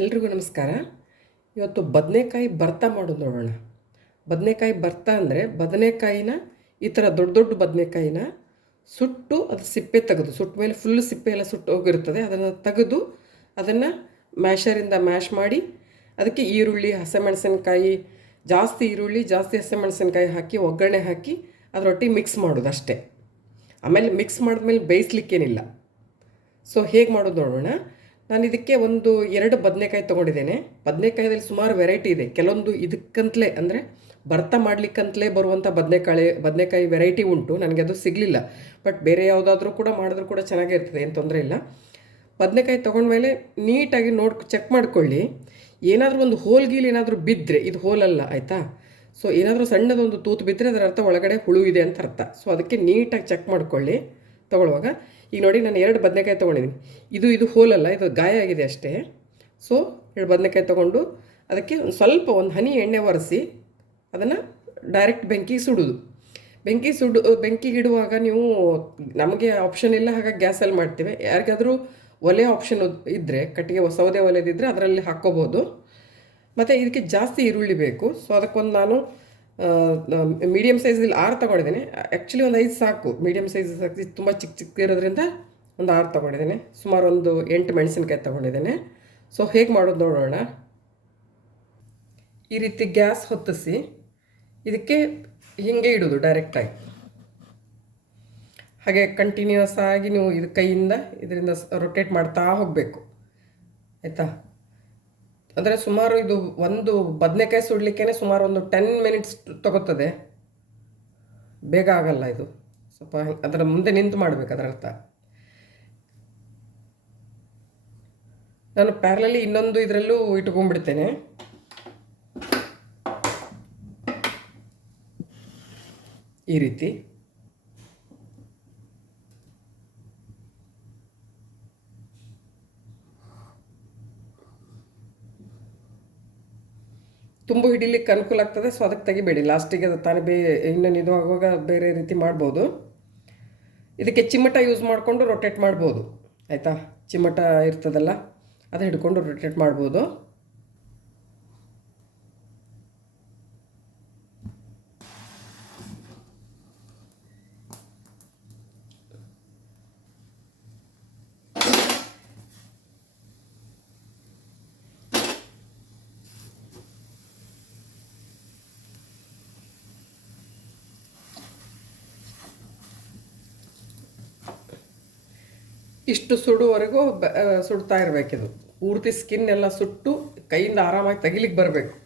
ಎಲ್ರಿಗೂ ನಮಸ್ಕಾರ. ಇವತ್ತು ಬದನೆಕಾಯಿ ಭರ್ತ ಮಾಡೋದು ನೋಡೋಣ. ಬದನೆಕಾಯಿ ಭರ್ತ ಅಂದರೆ ಬದನೆಕಾಯಿನ ಈ ಥರ ದೊಡ್ಡ ದೊಡ್ಡ ಬದನೆಕಾಯಿನ ಸುಟ್ಟು ಅದು ಸಿಪ್ಪೆ ತೆಗೆದು, ಸುಟ್ಟ ಮೇಲೆ ಫುಲ್ ಸಿಪ್ಪೆ ಎಲ್ಲ ಸುಟ್ಟು ಹೋಗಿರ್ತದೆ. ಅದನ್ನು ತೆಗೆದು ಅದನ್ನು ಮ್ಯಾಶರಿಂದ ಮ್ಯಾಶ್ ಮಾಡಿ ಅದಕ್ಕೆ ಈರುಳ್ಳಿ, ಹಸಿಮೆಣಸಿನ್ಕಾಯಿ, ಜಾಸ್ತಿ ಈರುಳ್ಳಿ, ಜಾಸ್ತಿ ಹಸಿಮೆಣಸಿನ್ಕಾಯಿ ಹಾಕಿ, ಒಗ್ಗರಣೆ ಹಾಕಿ ಅದರೊಟ್ಟಿಗೆ ಮಿಕ್ಸ್ ಮಾಡೋದು ಅಷ್ಟೇ. ಆಮೇಲೆ ಮಿಕ್ಸ್ ಮಾಡಿದ್ಮೇಲೆ ಬೇಯಿಸ್ಲಿಕ್ಕೇನಿಲ್ಲ. ಸೊ ಹೇಗೆ ಮಾಡೋದು ನೋಡೋಣ. ನಾನು ಇದಕ್ಕೆ ಒಂದು ಎರಡು ಬದನೆಕಾಯಿ ತೊಗೊಂಡಿದ್ದೇನೆ. ಬದನೆಕಾಯಿದಲ್ಲಿ ಸುಮಾರು ವೆರೈಟಿ ಇದೆ. ಕೆಲವೊಂದು ಇದಕ್ಕಂತಲೇ ಅಂದರೆ ಭರ್ತ ಮಾಡಲಿಕ್ಕಂತಲೇ ಬರುವಂಥ ಬದನೆಕಾಯಿ ಬದನೆಕಾಯಿ ವೆರೈಟಿ ಉಂಟು. ನನಗೆ ಅದು ಸಿಗಲಿಲ್ಲ. ಬಟ್ ಬೇರೆ ಯಾವುದಾದ್ರೂ ಕೂಡ ಮಾಡಿದ್ರೂ ಕೂಡ ಚೆನ್ನಾಗೇ ಇರ್ತದೆ, ಏನು ತೊಂದರೆ ಇಲ್ಲ. ಬದನೆಕಾಯಿ ತೊಗೊಂಡ್ಮೇಲೆ ನೀಟಾಗಿ ನೋಡಿ ಚೆಕ್ ಮಾಡ್ಕೊಳ್ಳಿ. ಏನಾದರೂ ಒಂದು ಹೋಲ್ ಗೀಲ್ ಏನಾದರೂ ಬಿದ್ದರೆ ಇದು ಹೋಲಲ್ಲ ಆಯಿತಾ? ಸೊ ಏನಾದರೂ ಸಣ್ಣದೊಂದು ತೂತು ಬಿದ್ದರೆ ಅದರ ಅರ್ಥ ಒಳಗಡೆ ಹುಳು ಇದೆ ಅಂತ ಅರ್ಥ. ಸೊ ಅದಕ್ಕೆ ನೀಟಾಗಿ ಚೆಕ್ ಮಾಡ್ಕೊಳ್ಳಿ. ತೊಗೊಳ್ಳುವಾಗ ಈಗ ನೋಡಿ ನಾನು ಎರಡು ಬದನೆಕಾಯಿ ತೊಗೊಂಡಿದ್ದೀನಿ ಇದು ಇದು ಹೋಲಲ್ಲ, ಇದು ಗಾಯ ಆಗಿದೆ ಅಷ್ಟೇ. ಸೊ ಎರಡು ಬದನೆಕಾಯಿ ತೊಗೊಂಡು ಅದಕ್ಕೆ ಒಂದು ಸ್ವಲ್ಪ ಒಂದು ಹನಿ ಎಣ್ಣೆ ಒರೆಸಿ ಅದನ್ನು ಡೈರೆಕ್ಟ್ ಬೆಂಕಿಗೆ ಸುಡೋದು. ಬೆಂಕಿ ಸುಡು ಬೆಂಕಿಗೆ ಇಡುವಾಗ ನೀವು ನಮಗೆ ಆಪ್ಷನ್ ಇಲ್ಲ, ಹಾಗಾಗಿ ಗ್ಯಾಸಲ್ಲಿ ಮಾಡ್ತೀವಿ. ಯಾರಿಗಾದರೂ ಒಲೆ ಆಪ್ಷನ್ ಇದ್ದರೆ ಕಟ್ಟಿಗೆ ಸೌದೆ ಒಲೆದಿದ್ದರೆ ಅದರಲ್ಲಿ ಹಾಕ್ಕೋಬೋದು. ಮತ್ತು ಇದಕ್ಕೆ ಜಾಸ್ತಿ ಈರುಳ್ಳಿ ಬೇಕು. ಸೊ ಅದಕ್ಕೊಂದು ನಾನು ಮೀಡಿಯಮ್ ಸೈಜಲ್ಲಿ ಆರು ತಗೊಂಡಿದ್ದೀನಿ. ಆ್ಯಕ್ಚುಲಿ ಒಂದು ಐದು ಸಾಕು. ಮೀಡಿಯಮ್ ಸೈಜ್ ಸಾಕು ತುಂಬ ಚಿಕ್ಕ ಚಿಕ್ಕ ಇರೋದ್ರಿಂದ ಒಂದು ಆರು ತಗೊಂಡಿದ್ದೀನಿ. ಸುಮಾರು ಒಂದು ಎಂಟು ಮೆಣಸಿನ್ಕಾಯಿ ತಗೊಂಡಿದ್ದೀನಿ. ಸೊ ಹೇಗೆ ಮಾಡೋದು ನೋಡೋಣ. ಈ ರೀತಿ ಗ್ಯಾಸ್ ಹೊತ್ತಿಸಿ ಇದಕ್ಕೆ ಹೀಗೆ ಇಡೋದು ಡೈರೆಕ್ಟಾಗಿ ಹಾಗೆ ಕಂಟಿನ್ಯೂಸ್ ಆಗಿ ನೀವು ಇದು ಕೈಯಿಂದ ಇದರಿಂದ ರೊಟೇಟ್ ಮಾಡ್ತಾ ಹೋಗಬೇಕು. ಆಯಿತಾ? ಅಂದರೆ ಸುಮಾರು ಇದು ಒಂದು ಬದನೆಕಾಯಿ ಸುಡಲಿಕ್ಕೆ ಸುಮಾರು ಒಂದು ಟೆನ್ ಮಿನಿಟ್ಸ್ ತಗೋತದೆ ಬೇಗ ಆಗಲ್ಲ ಇದು. ಸ್ವಲ್ಪ ಅದರ ಮುಂದೆ ನಿಂತು ಮಾಡಬೇಕು ಅದರ ಅರ್ಥ. ನಾನು ಪ್ಯಾರಲಲ್ಲಿ ಇನ್ನೊಂದು ಇದರಲ್ಲೂ ಇಟ್ಕೊಂಡ್ಬಿಡ್ತೇನೆ. ಈ ರೀತಿ. ತುಂಬ ಹಿಡಿಲಿಕ್ಕೆ ಅನುಕೂಲ ಆಗ್ತದೆ ಸೊ ಅದಕ್ಕೆ ತೆಗಿಬೇಡಿ. ಲಾಸ್ಟಿಗೆ ಅದು ತಾನೇ ಬೇ ಇನ್ನೇನು ಇದು ಆಗುವಾಗ ಬೇರೆ ರೀತಿ ಮಾಡ್ಬೋದು. ಇದಕ್ಕೆ ಚಿಮ್ಮಟ ಯೂಸ್ ಮಾಡಿಕೊಂಡು ರೊಟೇಟ್ ಮಾಡ್ಬೋದು. ಆಯಿತಾ? ಚಿಮ್ಮಟ ಇರ್ತದಲ್ಲ, ಅದು ಹಿಡ್ಕೊಂಡು ರೊಟೇಟ್ ಮಾಡ್ಬೋದು. ಇಷ್ಟು ಸುಡುವರೆಗೂ ಬ- ಸುಡ್ತಾ ಇರಬೇಕಿದು. ಪೂರ್ತಿ ಸ್ಕಿನ್ ಎಲ್ಲ ಸುಟ್ಟು ಕೈಯಿಂದ ಆರಾಮಾಗಿ ತೆಗಿಲಿಕ್ಕೆ ಬರಬೇಕು.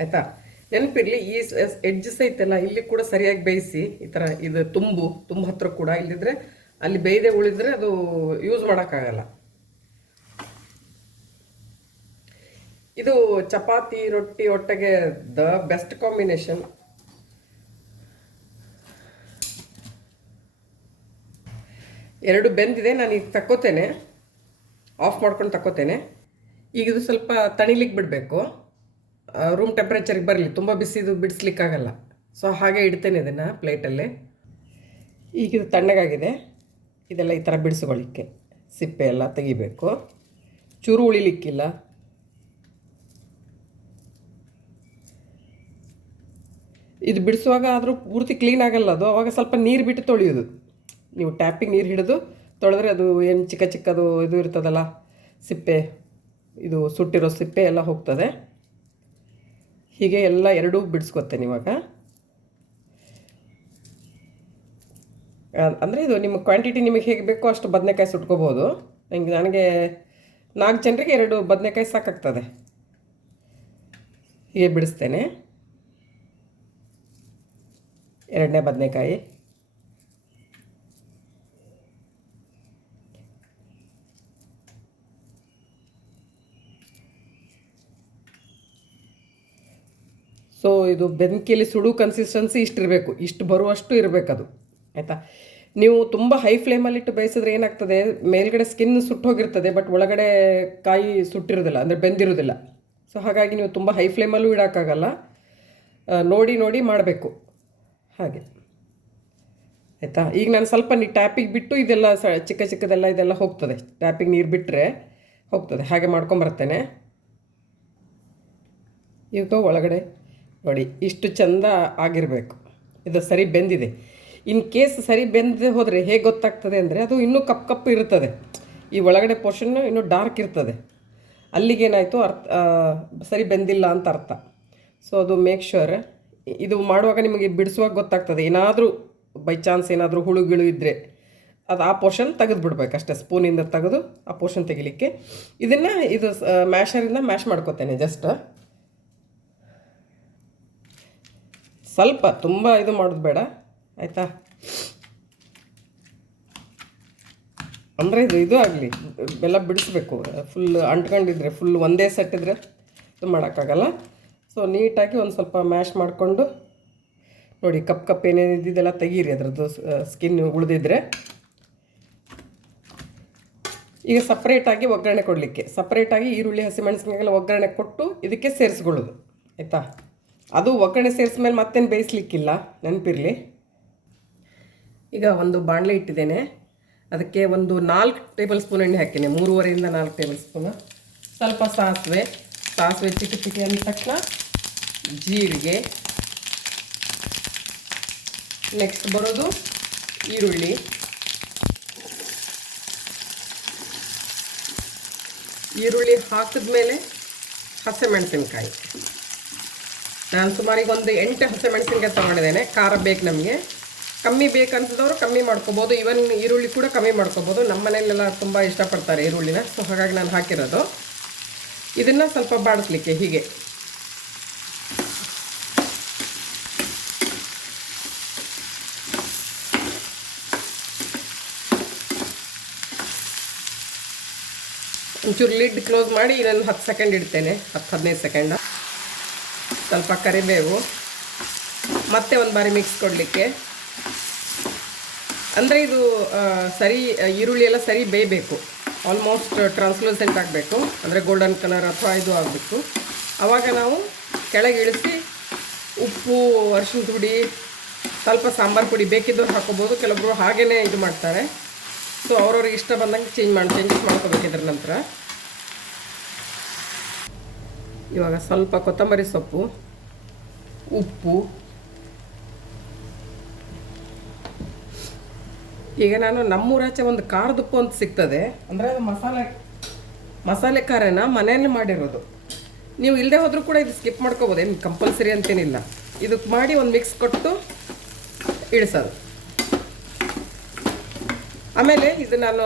ಆಯಿತಾ? ನೆನಪಿರಲಿ, ಈ ಎಡ್ಜಸ್ ಐತೆಲ್ಲ ಇಲ್ಲಿ ಕೂಡ ಸರಿಯಾಗಿ ಬೇಯಿಸಿ, ಈ ಥರ ಇದು ತುಂಬು, ತುಂಬ ಹತ್ರ ಕೂಡ ಇಲ್ಲಿದ್ರೆ, ಅಲ್ಲಿ ಬೇಯ್ದೆ ಉಳಿದ್ರೆ ಅದು ಯೂಸ್ ಮಾಡೋಕ್ಕಾಗಲ್ಲ. ಇದು ಚಪಾತಿ, ರೊಟ್ಟಿ, ಒಟ್ಟಿಗೆ ದ ಬೆಸ್ಟ್ ಕಾಂಬಿನೇಷನ್ ಎರಡು ಬೆಂದಿದೆ, ನಾನು ಈಗ ತಕ್ಕೋತೇನೆ. ಆಫ್ ಮಾಡ್ಕೊಂಡು ತಕ್ಕೋತೇನೆ. ಈಗ ಇದು ಸ್ವಲ್ಪ ತಣಿಲಿಕ್ಕೆ ಬಿಡಬೇಕು. ರೂಮ್ ಟೆಂಪ್ರೇಚರಿಗೆ ಬರಲಿ. ತುಂಬ ಬಿಸಿದು ಬಿಡಿಸ್ಲಿಕ್ಕಾಗಲ್ಲ. ಸೊ ಹಾಗೆ ಇಡ್ತೇನೆ ಇದನ್ನು ಪ್ಲೇಟಲ್ಲಿ ಈಗ ಇದು ತಣ್ಣಗಾಗಿದೆ. ಇದೆಲ್ಲ ಈ ಥರ ಬಿಡಿಸ್ಕೊಳ್ಳಿಕ್ಕೆ. ಸಿಪ್ಪೆ ಎಲ್ಲ ತೆಗಿಬೇಕು. ಚೂರು ಉಳಿಲಿಕ್ಕಿಲ್ಲ. ಇದು ಬಿಡಿಸುವಾಗ ಆದರೂ ಪೂರ್ತಿ ಕ್ಲೀನ್ ಆಗಲ್ಲ ಅದು. ಅವಾಗ ಸ್ವಲ್ಪ ನೀರು ಬಿಟ್ಟು ತೊಳೆಯೋದು. ನೀವು ಟ್ಯಾಪಿಗೆ ನೀರು ಹಿಡಿದು ತೊಳೆದ್ರೆ ಅದು ಏನು ಚಿಕ್ಕ ಚಿಕ್ಕದು ಇದು ಇರ್ತದಲ್ಲ, ಸಿಪ್ಪೆ, ಇದು ಸುಟ್ಟಿರೋ ಸಿಪ್ಪೆ ಎಲ್ಲ ಹೋಗ್ತದೆ. ಹೀಗೆ ಎಲ್ಲ ಎರಡೂ ಬಿಡಿಸ್ಕೊತೇನೆ ಇವಾಗ ಅಂದರೆ ಇದು ನಿಮ್ಮ ಕ್ವಾಂಟಿಟಿ ನಿಮಗೆ ಹೇಗೆ ಬೇಕೋ ಅಷ್ಟು ಬದನೆಕಾಯಿ ಸುಟ್ಕೋಬೋದು. ನನಗೆ ನನಗೆ ನಾಲ್ಕು ಜನರಿಗೆ ಎರಡು ಬದನೆಕಾಯಿ ಸಾಕಾಗ್ತದೆ. ಹೀಗೆ ಬಿಡಿಸ್ತೇನೆ. ಎರಡನೇ ಬದನೆಕಾಯಿ. ಸೊ ಇದು ಬೆಂಕಿಯಲ್ಲಿ ಸುಡು ಕನ್ಸಿಸ್ಟೆನ್ಸಿ ಇಷ್ಟಿರಬೇಕು. ಇಷ್ಟು ಬರುವಷ್ಟು ಇರಬೇಕದು. ಆಯಿತಾ? ನೀವು ತುಂಬ ಹೈ ಫ್ಲೇಮಲ್ಲಿಟ್ಟು ಬೇಯಿಸಿದ್ರೆ ಏನಾಗ್ತದೆ? ಮೇಲ್ಗಡೆ ಸ್ಕಿನ್ ಸುಟ್ಟೋಗಿರ್ತದೆ ಬಟ್ ಒಳಗಡೆ ಕಾಯಿ ಸುಟ್ಟಿರೋದಿಲ್ಲ, ಅಂದರೆ ಬೆಂದಿರೋದಿಲ್ಲ. ಸೊ ಹಾಗಾಗಿ ನೀವು ತುಂಬ ಹೈ ಫ್ಲೇಮಲ್ಲೂ ಇಡೋಕ್ಕಾಗಲ್ಲ. ನೋಡಿ ನೋಡಿ ಮಾಡಬೇಕು. ಹಾಗೆ. ಆಯಿತಾ? ಈಗ ನಾನು ಸ್ವಲ್ಪ ನೀ ಟ್ಯಾಪಿಗೆ ಬಿಟ್ಟು ಇದೆಲ್ಲ ಸ, ಚಿಕ್ಕ ಚಿಕ್ಕದೆಲ್ಲ ಇದೆಲ್ಲ ಹೋಗ್ತದೆ. ಟ್ಯಾಪಿಗೆ ನೀರು ಬಿಟ್ಟರೆ ಹೋಗ್ತದೆ. ಹಾಗೆ ಮಾಡ್ಕೊಂಬರ್ತೇನೆ. ಈಗ ಒಳಗಡೆ. ನೋಡಿ, ಇಷ್ಟು ಚಂದ ಆಗಿರಬೇಕು. ಇದು ಸರಿ ಬೆಂದಿದೆ. ಇನ್ ಕೇಸ್ ಸರಿ ಬೆಂದಿದೆ ಹೋದರೆ ಹೇಗೆ ಗೊತ್ತಾಗ್ತದೆ ಅಂದರೆ ಅದು ಇನ್ನೂ ಕಪ್ ಕಪ್ಪು ಇರ್ತದೆ. ಈ ಒಳಗಡೆ ಪೋರ್ಷನ್ ಇನ್ನೂ ಡಾರ್ಕ್ ಇರ್ತದೆ. ಅಲ್ಲಿಗೇನಾಯಿತು ಅರ್ಥ ಸರಿ ಬೆಂದಿಲ್ಲ ಅಂತ ಅರ್ಥ. ಸೊ ಅದು ಮೇಕ್ ಶ್ಯೂರ್ ಇದು ಮಾಡುವಾಗ ನಿಮಗೆ ಬಿಡಿಸುವಾಗ ಗೊತ್ತಾಗ್ತದೆ. ಏನಾದರೂ ಬೈ ಚಾನ್ಸ್ ಏನಾದರೂ ಹುಳು ಗಿಳು ಇದ್ದರೆ ಅದು ಆ ಪೋರ್ಷನ್ ತೆಗೆದು ಬಿಡ್ಬೇಕು ಅಷ್ಟೇ ಸ್ಪೂನಿಂದ ತೆಗೆದು ಆ ಪೋರ್ಷನ್ ತೆಗಿಲಿಕ್ಕೆ. ಇದನ್ನು ಇದು ಮ್ಯಾಶರಿಂದ ಮ್ಯಾಶ್ ಮಾಡ್ಕೋತೇನೆ ಜಸ್ಟ್ ಸ್ವಲ್ಪ ತುಂಬ ಇದು ಮಾಡೋದು ಬೇಡ, ಆಯಿತಾ? ಅಂದರೆ ಇದು ಇದು ಆಗಲಿ, ಬೆಲ್ಲ ಬಿಡಿಸ್ಬೇಕು ಫುಲ್ ಅಂಟ್ಕೊಂಡಿದ್ರೆ ಫುಲ್ ಒಂದೇ ಸೆಟ್ ಇದ್ದರೆ ಇದು ಮಾಡೋಕ್ಕಾಗಲ್ಲ. ಸೊ ನೀಟಾಗಿ ಒಂದು ಸ್ವಲ್ಪ ಮ್ಯಾಶ್ ಮಾಡಿಕೊಂಡು, ನೋಡಿ ಕಪ್ ಕಪ್ ಏನೇನು ಇದ್ದಿದ್ದೆಲ್ಲ ತೆಗೀರಿ, ಅದರದ್ದು ಸ್ಕಿನ್ ಉಳಿದಿದ್ರೆ. ಈಗ ಸಪ್ರೇಟಾಗಿ ಒಗ್ಗರಣೆ ಕೊಡಲಿಕ್ಕೆ ಸಪ್ರೇಟಾಗಿ ಈರುಳ್ಳಿ ಹಸಿಮೆಣಸಿನಕಾಯಿಲ್ಲ ಒಗ್ಗರಣೆ ಕೊಟ್ಟು ಇದಕ್ಕೆ ಸೇರಿಸ್ಕೊಳ್ಳೋದು, ಆಯಿತಾ? ಅದು ಒಗ್ಗರಣೆ ಸೇರಿಸ್ಮೇಲೆ ಮತ್ತೇನು ಬೇಯಿಸ್ಲಿಕ್ಕಿಲ್ಲ, ನೆನಪಿರಲಿ. ಈಗ ಒಂದು ಬಾಣಲೆ ಇಟ್ಟಿದ್ದೇನೆ. ಅದಕ್ಕೆ ಒಂದು ನಾಲ್ಕು ಟೇಬಲ್ ಸ್ಪೂನ್ ಎಣ್ಣೆ ಹಾಕಿನಿ ಮೂರುವರೆಯಿಂದ ನಾಲ್ಕು ಟೇಬಲ್ ಸ್ಪೂನು. ಸ್ವಲ್ಪ ಸಾಸಿವೆ. ಸಾಸಿವೆ ಚಿಕ್ಕ ಚಿಕ್ಕ ಅಂದ ತಕ್ಷಣ ಜೀರಿಗೆ. ನೆಕ್ಸ್ಟ್ ಬರೋದು ಈರುಳ್ಳಿ. ಈರುಳ್ಳಿ ಹಾಕಿದ್ಮೇಲೆ ಹಸಿಮೆಣಸಿನ್ಕಾಯಿ. ನಾನು ಸುಮಾರಿಗೆ ಒಂದು ಎಂಟು ಹಸಿಮೆಣಸಿನ್ಕಾಯಿ ತೊಗೊಂಡಿದ್ದೇನೆ. ಖಾರ ಬೇಕು ನಮಗೆ. ಕಮ್ಮಿ ಬೇಕಂತದವರು ಕಮ್ಮಿ ಮಾಡ್ಕೋಬೋದು. ಇವನ್ ಈರುಳ್ಳಿ ಕೂಡ ಕಮ್ಮಿ ಮಾಡ್ಕೋಬೋದು. ನಮ್ಮ ಮನೆಯಲ್ಲೆಲ್ಲ ತುಂಬ ಇಷ್ಟಪಡ್ತಾರೆ ಈರುಳ್ಳಿನ. ಸೊ ಹಾಗಾಗಿ ನಾನು ಹಾಕಿರೋದು. ಇದನ್ನು ಸ್ವಲ್ಪ ಬಾಡಿಸ್ಲಿಕ್ಕೆ ಹೀಗೆ. ಒಂಚೂರು ಲಿಡ್ ಕ್ಲೋಸ್ ಮಾಡಿ ಇನ್ನೊಂದು ಹತ್ತು ಸೆಕೆಂಡ್ ಇಡ್ತೇನೆ. ಹತ್ತು, ಹದಿನೈದು ಸೆಕೆಂಡ ಸ್ವಲ್ಪ ಕರಿಬೇವು. ಮತ್ತೆ ಒಂದು ಬಾರಿ ಮಿಕ್ಸ್ ಕೊಡಲಿಕ್ಕೆ. ಅಂದರೆ ಇದು ಸರಿ, ಈರುಳ್ಳಿ ಎಲ್ಲ ಸರಿ ಬೇಯಬೇಕು. ಆಲ್ಮೋಸ್ಟ್ ಟ್ರಾನ್ಸ್ಲೂಸೆಂಟ್ ಆಗಬೇಕು. ಅಂದರೆ ಗೋಲ್ಡನ್ ಕಲರ್ ಅಥವಾ ಇದು ಆಗಬೇಕು. ಆವಾಗ ನಾವು ಕೆಳಗೆ ಇಳಿಸಿ ಉಪ್ಪು ಅರಿಶಿನ ಪುಡಿ, ಸ್ವಲ್ಪ ಸಾಂಬಾರು ಪುಡಿ ಬೇಕಿದ್ದವ್ರು ಹಾಕೋಬೋದು. ಕೆಲವೊಬ್ಬರು ಹಾಗೇ ಇದು ಮಾಡ್ತಾರೆ. ಸೊ ಅವ್ರವ್ರಿಗೆ ಇಷ್ಟ ಬಂದಂಗೆ ಚೇಂಜ್ ಮಾಡಿ ಚೇಂಜಸ್ ಮಾಡ್ಕೋಬೇಕಿದ್ರ ನಂತರ. ಇವಾಗ ಸ್ವಲ್ಪ ಕೊತ್ತಂಬರಿ ಸೊಪ್ಪು, ಉಪ್ಪು. ಈಗ ನಾನು ನಮ್ಮೂರಾಚೆ ಒಂದು ಖಾರದ ಉಪ್ಪು ಅಂತ ಸಿಗ್ತದೆ. ಅಂದರೆ ಅದು ಮಸಾಲೆ ಮಸಾಲೆ ಖಾರನ ಮನೆಯಲ್ಲಿ ಮಾಡಿರೋದು. ನೀವು ಇಲ್ಲದೆ ಹೋದರೂ ಕೂಡ ಇದು ಸ್ಕಿಪ್ ಮಾಡ್ಕೋಬೋದು, ಏನು ಕಂಪಲ್ಸರಿ ಅಂತೇನಿಲ್ಲ. ಇದಕ್ಕೆ ಮಾಡಿ ಒಂದು ಮಿಕ್ಸ್ ಕೊಟ್ಟು ಇಳಿಸೋದು. ಆಮೇಲೆ ಇದು ನಾನು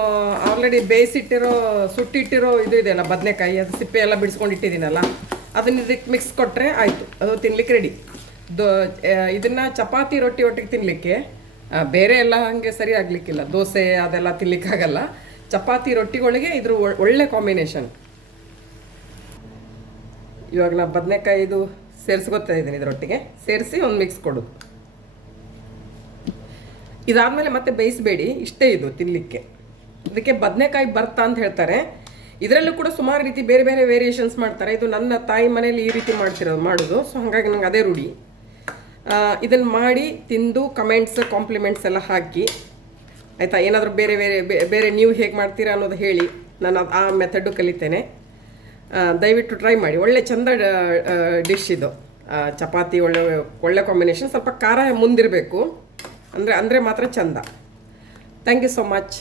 ಆಲ್ರೆಡಿ ಬೇಯಿಸಿಟ್ಟಿರೋ, ಸುಟ್ಟಿಟ್ಟಿರೋ ಇದು ಇದೆಯಲ್ಲ, ಬದನೆಕಾಯಿ, ಅದು ಸಿಪ್ಪೆ ಎಲ್ಲ ಬಿಡಿಸ್ಕೊಂಡು ಇಟ್ಟಿದ್ದೀನಲ್ಲ ಅದನ್ನ ಇದಕ್ಕೆ ಮಿಕ್ಸ್ ಕೊಟ್ಟರೆ ಆಯಿತು. ಅದು ತಿನ್ಲಿಕ್ಕೆ ರೆಡಿ ದೋ ಇದನ್ನು ಚಪಾತಿ ರೊಟ್ಟಿ ಒಟ್ಟಿಗೆ ತಿನ್ನಲಿಕ್ಕೆ ಬೇರೆ ಎಲ್ಲ ಹಾಗೆ ಸರಿ ಆಗಲಿಕ್ಕಿಲ್ಲ. ದೋಸೆ ಅದೆಲ್ಲ ತಿನ್ಲಿಕ್ಕಾಗಲ್ಲ ಚಪಾತಿ ರೊಟ್ಟಿಗಳಿಗೆ ಇದ್ರ ಒಳ್- ಒಳ್ಳೆ ಕಾಂಬಿನೇಷನ್ ಇವಾಗ ನಾ ಬದನೆಕಾಯಿ ಇದು ಸೇರಿಸ್ಕೊತಾ ಇದ್ದೀನಿ ಇದರೊಟ್ಟಿಗೆ. ಸೇರಿಸಿ ಒಂದು ಮಿಕ್ಸ್ ಕೊಡು. ಇದಾದಮೇಲೆ ಮತ್ತೆ ಬೇಯಿಸಬೇಡಿ. ಇಷ್ಟೇ ಇದು ತಿನ್ನಲಿಕ್ಕೆ ಇದಕ್ಕೆ ಬದನೆಕಾಯಿ ಬರ್ತಾ ಅಂತ ಹೇಳ್ತಾರೆ. ಇದರಲ್ಲೂ ಕೂಡ ಸುಮಾರು ರೀತಿ ಬೇರೆ ಬೇರೆ ವೇರಿಯೇಷನ್ಸ್ ಮಾಡ್ತಾರೆ. ಇದು ನನ್ನ ತಾಯಿ ಮನೇಲಿ ಈ ರೀತಿ ಮಾಡ್ತಿರೋದು, ಮಾಡೋದು. ಸೊ ಹಾಗಾಗಿ ನಂಗೆ ಅದೇ ರೂಢಿ. ಇದನ್ನು ಮಾಡಿ ತಿಂದು ಕಮೆಂಟ್ಸ್ ಕಾಂಪ್ಲಿಮೆಂಟ್ಸ್ ಎಲ್ಲ ಹಾಕಿ. ಆಯಿತಾ? ಏನಾದರೂ ಬೇರೆ ಬೇರೆ ಬೇರೆ ನೀವು ಹೇಗೆ ಮಾಡ್ತೀರಾ ಅನ್ನೋದು ಹೇಳಿ ನಾನು ಅದು ಆ ಮೆಥಡು ಕಲಿತೇನೆ. ದಯವಿಟ್ಟು ಟ್ರೈ ಮಾಡಿ. ಒಳ್ಳೆ ಚಂದ ಡಿಶ್ ಇದು. ಚಪಾತಿ ಒಳ್ಳೆ ಒಳ್ಳೆ ಕಾಂಬಿನೇಷನ್ ಸ್ವಲ್ಪ ಖಾರ ಮುಂದಿರಬೇಕು. ಅಂದರೆ ಅಂದರೆ ಮಾತ್ರ ಚಂದ. Thank you so much